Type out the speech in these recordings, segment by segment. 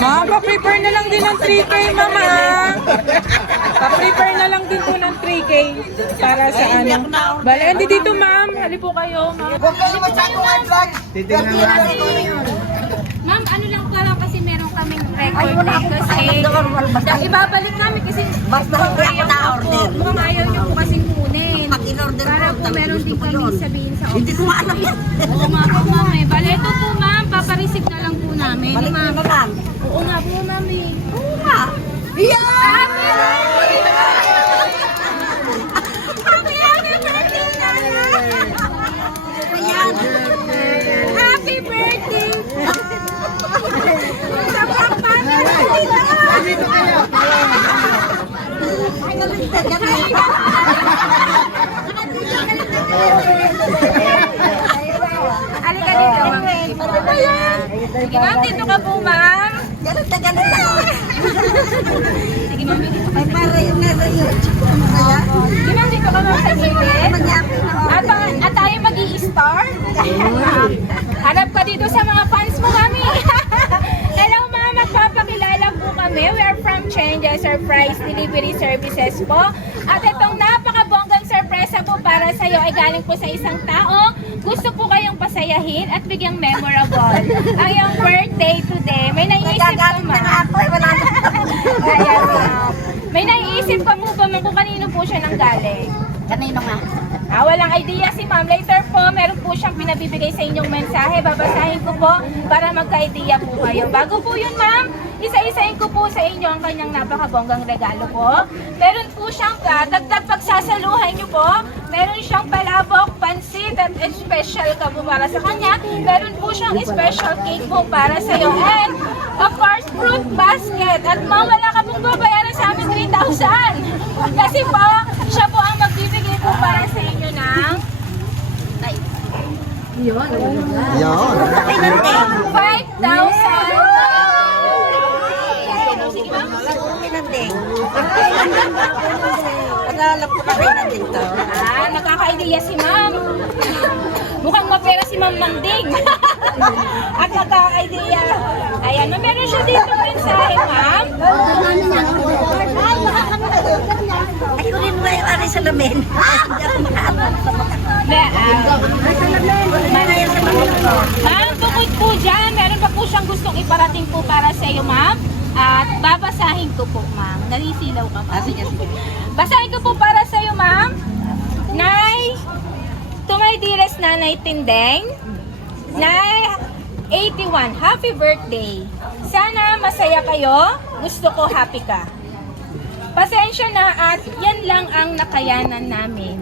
Ma, pa-prepare na lang din ng 3K, mama. Pa-prepare na lang din po ng 3K para sa ano. Bale, hindi dito, ma'am. Hali po kayo, ma'am. Ma'am, ano lang pala kasi meron kaming record kasi ibabalik namin kasi mukhang ayaw niyo po kasing kunin. Para po meron din kami sabihin sa office. Hindi ko alam yan. Oo nga po, ma'am. Bale, ito po, ma'am. Papareceive na lang po namin. Balik na lang. Oo nga po, ma'am. Oo nga. Yeah! Happy birthday! Sa mga family! Dito kayo. Ay, nalintad ka na. Halika dito, ma'am. Sige, ma'am. Dito ka po, ma'am. Ganun na ganun na. Sige, ma'am. Ay, para yung nasa YouTube ko kaya. Sige, ma'am. Dito ka, ma'am, sa gilid. Magyapin na ako. At tayo mag-i-star. Hanap ka dito sa mga fans mo, mami. Hello, ma'am. Magpapakilala po kami. We are from Change Surprise Delivery Services po. At itong napakabonggang sorpresa po para sa iyo ay galing po sa isang tao. Gusto po kayong pasayahin at bigyang memorable. Ang iyong birthday today. May naiisip ka, Nagagalit na nga ma'am. ako. Wala na. Ayan, ma'am. May naiisip ka po ba, ma'am, kung kanino po siya nang galing? Kanino nga? Walang idea si ma'am. Later po, meron po siyang pinabibigay sa inyong mensahe. Babasahin ko po para magka-idea po kayo. Bago po yun, ma'am, isa-isahin ko po sa inyo ang kanyang napakabonggang regalo po. Meron po siyang dagdag pagsasaluhan niyo po. Meron siyang palabok, pansit, at special ka po para sa kanya. Meron po siyang special cake po para sa iyo. And, of course, fruit basket. At ma'am, wala ka pong babayaran sa amin 3,000. Kasi po, siya po ang magbibigay po para sa inyo ng Yan. 5,000. Sige, ma'am. Pinanding. Pag-alam ko na kayo nandito. Nakaka-idea si ma'am. Mukhang mapera si ma'am Manding. At nakaka-idea. Ayan, meron siya dito mensahe, ma'am. Ay, kunin mo yung ari sa lamin. Hindi ako makaabot sa mga. Ma'am, bukod po dyan, meron pa po siyang gustong iparating po para sa iyo, ma'am. At babasahin ko po, ma'am. Nalisilaw ka, ma'am. Sige, sige. Basahin ko po para sa iyo, ma'am. Nay, to my dearest Nanay Tindeng, Nay 81, happy birthday. Sana masaya kayo. Gusto ko happy ka. Pasensya na at yan lang ang nakayanan namin.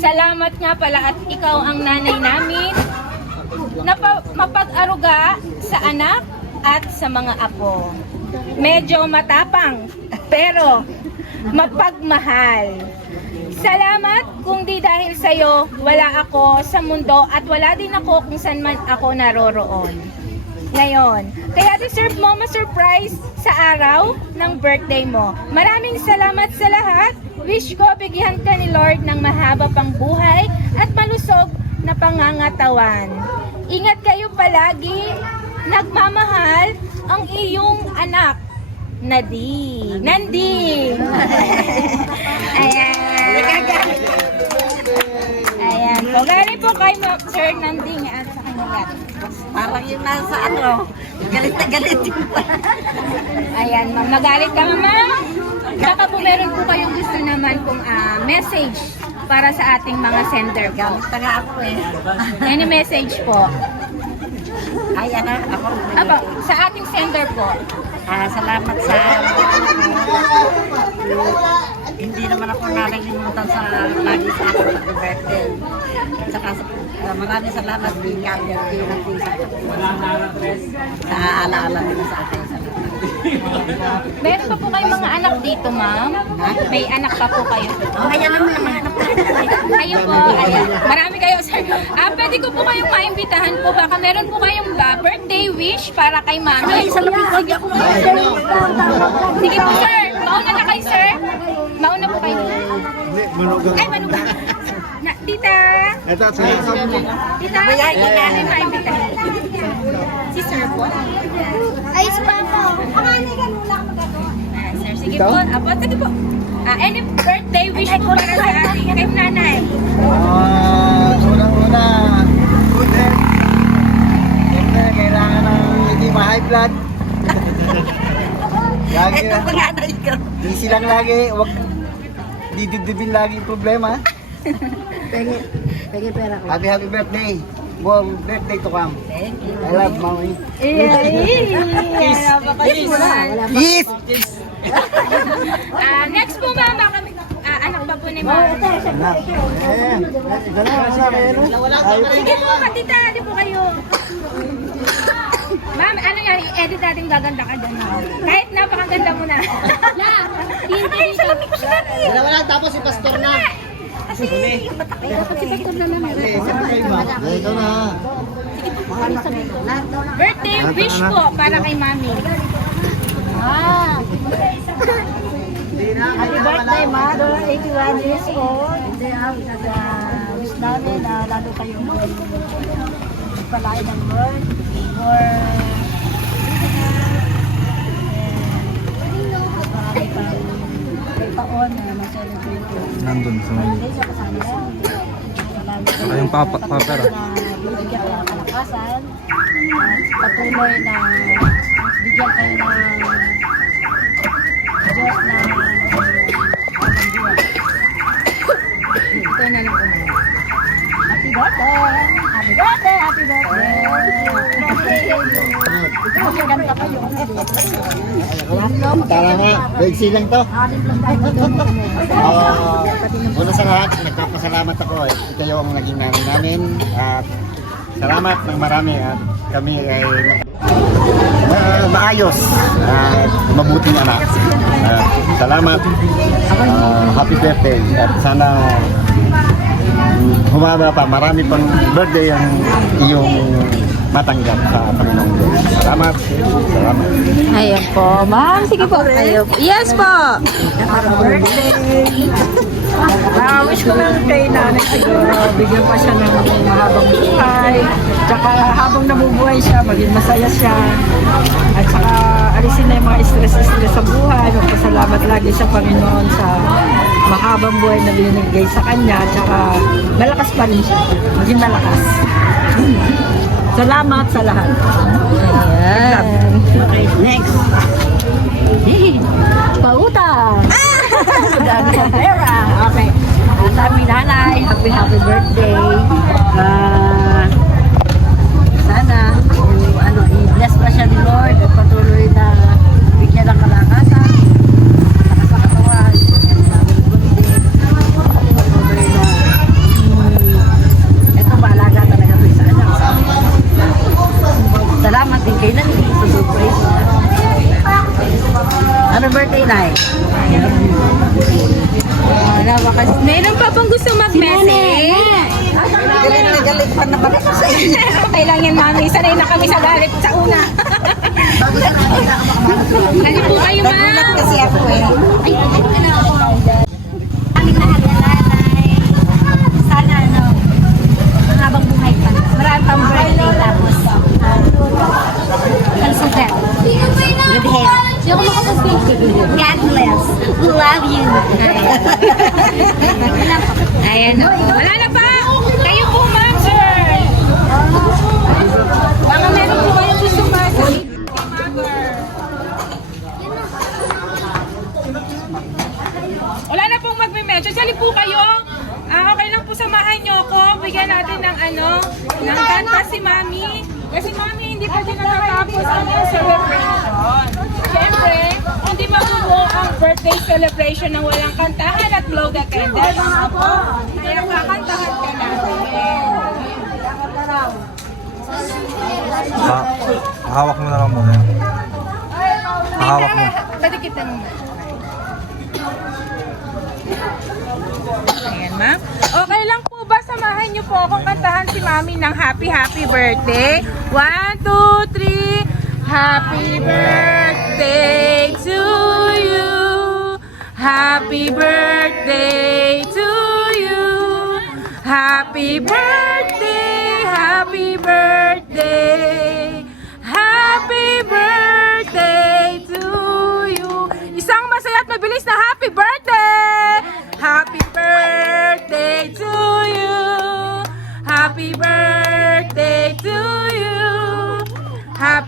Salamat nga pala at ikaw ang nanay namin na mapag-aruga sa anak at sa mga apo. Medyo matapang pero mapagmahal. Salamat kung di dahil sa'yo wala ako sa mundo at wala din ako kung saan man ako naroroon. Ngayon, kaya deserve mo ma-surprise sa araw ng birthday mo. Maraming salamat sa lahat. Wish ko bigyan ka ni Lord ng mahaba pang buhay at malusog na pangangatawan. Ingat kayo palagi. Nagmamahal ang iyong anak, Nadine. Nanding. Ayan. Ayan po. Galing po kay Sir Nanding at sa kanya. Parang yung nasa ano, galit na galit yung Ayan, ma'am. Nagalit ka, ma'am? Baka po meron po kayong gusto naman pong message para sa ating mga sender po. galit na nga ako eh. Any message po? Ay, ano, ako. Aba, sa ating sender po. Salamat sa hindi naman ako nalilimutan sa lagi sa aking birthday. At saka maraming salamat din kami sa alaala nila sa akin. Meron pa po kayong mga anak dito, ma'am? May anak pa po kayo. Ayan naman ang mga anak ko. Kayo po, ayan. Marami kayo, sir. Pwede ko po kayong maimbitahan po. Baka meron po kayong birthday wish para kay mami. Sa labing sige ako. Sige po, sir. Mauna na kayo, sir. Mauna po kayo. Ay, manuga. Tita. Ito, sinasabi mo. Tita, hindi namin maimbitahan. Si sir po. Ay, Yes, Papa. Sir, sige po. Apo, sige po. Any birthday wish po para sa ating kay nanay? Unang-una, good health. Siyempre, kailangan ng hindi ma-high blood. Lagi Ito pa nga na ikaw. easy lang lagi, wag didibdibin lagi yung problema. Pegi pera ko. Happy birthday. More birthday to come. Thank you. I love mommy. Yes. Yes! Next po, mama. Anak pa po ni mama. Anak. Ito na, Sige po, matita. Di po kayo. Ma'am, ano yan? I-edit natin gaganda ka dyan. Kahit napakaganda mo na. Ay, salamin ko si Mami. Dalawa lang, tapos si pastor na. Kasi dapat si Victor na lang. Ito na. Birthday wish po para kay Mami. Happy birthday, Ma. 81 years old. Wish namin na lalo kayong palain ng Lord. More taon na ma-celebrate ko. Nandun sa Holiday sa kasama ko. Salamat Ayun, papera. na bibigyan kayo ng kalakasan. At patuloy na bigyan kayo ng Diyos na Ito na lang po. Happy birthday! Happy birthday! Happy birthday! Ikaw, maganda kayo. Tara nga, bigsi lang to. Una sa lahat, nagpapasalamat ako. Ito yung naging nanay namin. At salamat ng marami. At kami ay maayos at mabuting anak. Salamat. Happy birthday. At sana humaba pa. Marami pang birthday ang iyong matanggap sa Panginoong Diyos. Salamat. Salamat. Ayan po, ma'am. Sige po. Ayan. Yes po. Wish ko lang kay nanay siguro, bigyan pa siya ng mahabang buhay. Tsaka habang nabubuhay siya, maging masaya siya. At saka alisin na yung mga stress sa buhay. Magpasalamat lagi sa Panginoon sa mahabang buhay na binigay sa kanya. Tsaka malakas pa rin siya. Maging malakas. Salamat sa lahat. Ayan. Okay, next. Pautang! Dami ng pera. Okay. Sabi nanay, happy birthday. Sana, i-bless pa siya ni Lord at patuloy na bigyan ng kalakasan. At sa katawan. Patuloy na ito maalaga talaga ito sa kanya. Salamat din kay Nandi sa surprise. Happy birthday, Nay. Meron pa pong gusto mag-message? Galit na galit pa naman ako sa inyo. Okay lang yan, mami. Sanay na kami sa galit sa una. Ano po kayo, ma'am? Nagulat kasi ako eh. Ay, ano ako? Aming mahal na nanay. Sana, ang habang buhay pa. Marami pang birthday tapos. Consultant. Good health. Di ako makapag-speak. God bless. Love you. Ayan na po. Wala na pa. Kayo po, ma'am, sir. Baka meron po kayong gusto pa sa wala na pong magme-message. Sali po kayo. Okay lang po, samahan nyo ako. Bigyan natin ng ng kanta si Mami. Kasi Mami, hindi pa din natatapos ang celebration. Siyempre, hindi mabubuo ang birthday celebration ng walang kantahan at blow the candle. Kaya kakantahan ka natin. Hawak mo na lang muna. Hawak mo. Badikit na naman. Ayan, ma'am. Okay lang po ba? Samahan niyo po akong kantahan si Mami ng happy birthday. 1, 2, 3. Happy birthday to you. Happy birthday to you. Happy birthday, happy birthday. Happy birthday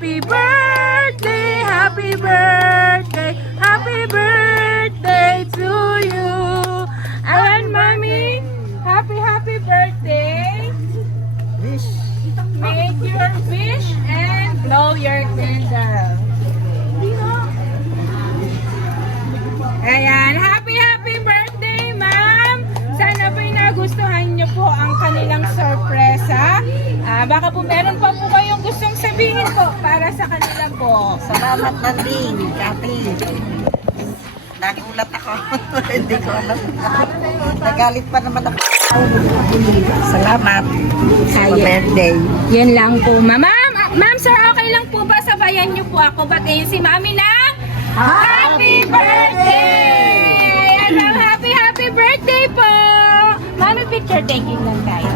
Happy birthday, happy birthday, happy birthday to you. And mommy, happy birthday. Wish. Make your wish and blow your candle. Ayan, happy birthday, ma'am! Sana po'y nagustuhan niyo po ang kanilang sorpresa. Baka po meron pa po kayong gustong sabihin po para sa kanila po. Salamat na din, Kati. Nagulat ako. Hindi ko alam. Nagalit pa naman ako. Salamat. Sa birthday. Yan lang po, ma'am. Ma'am, sir, okay lang po ba sabayan niyo po ako batayin si mami na happy birthday! At happy birthday po! Mami, picture taking lang tayo.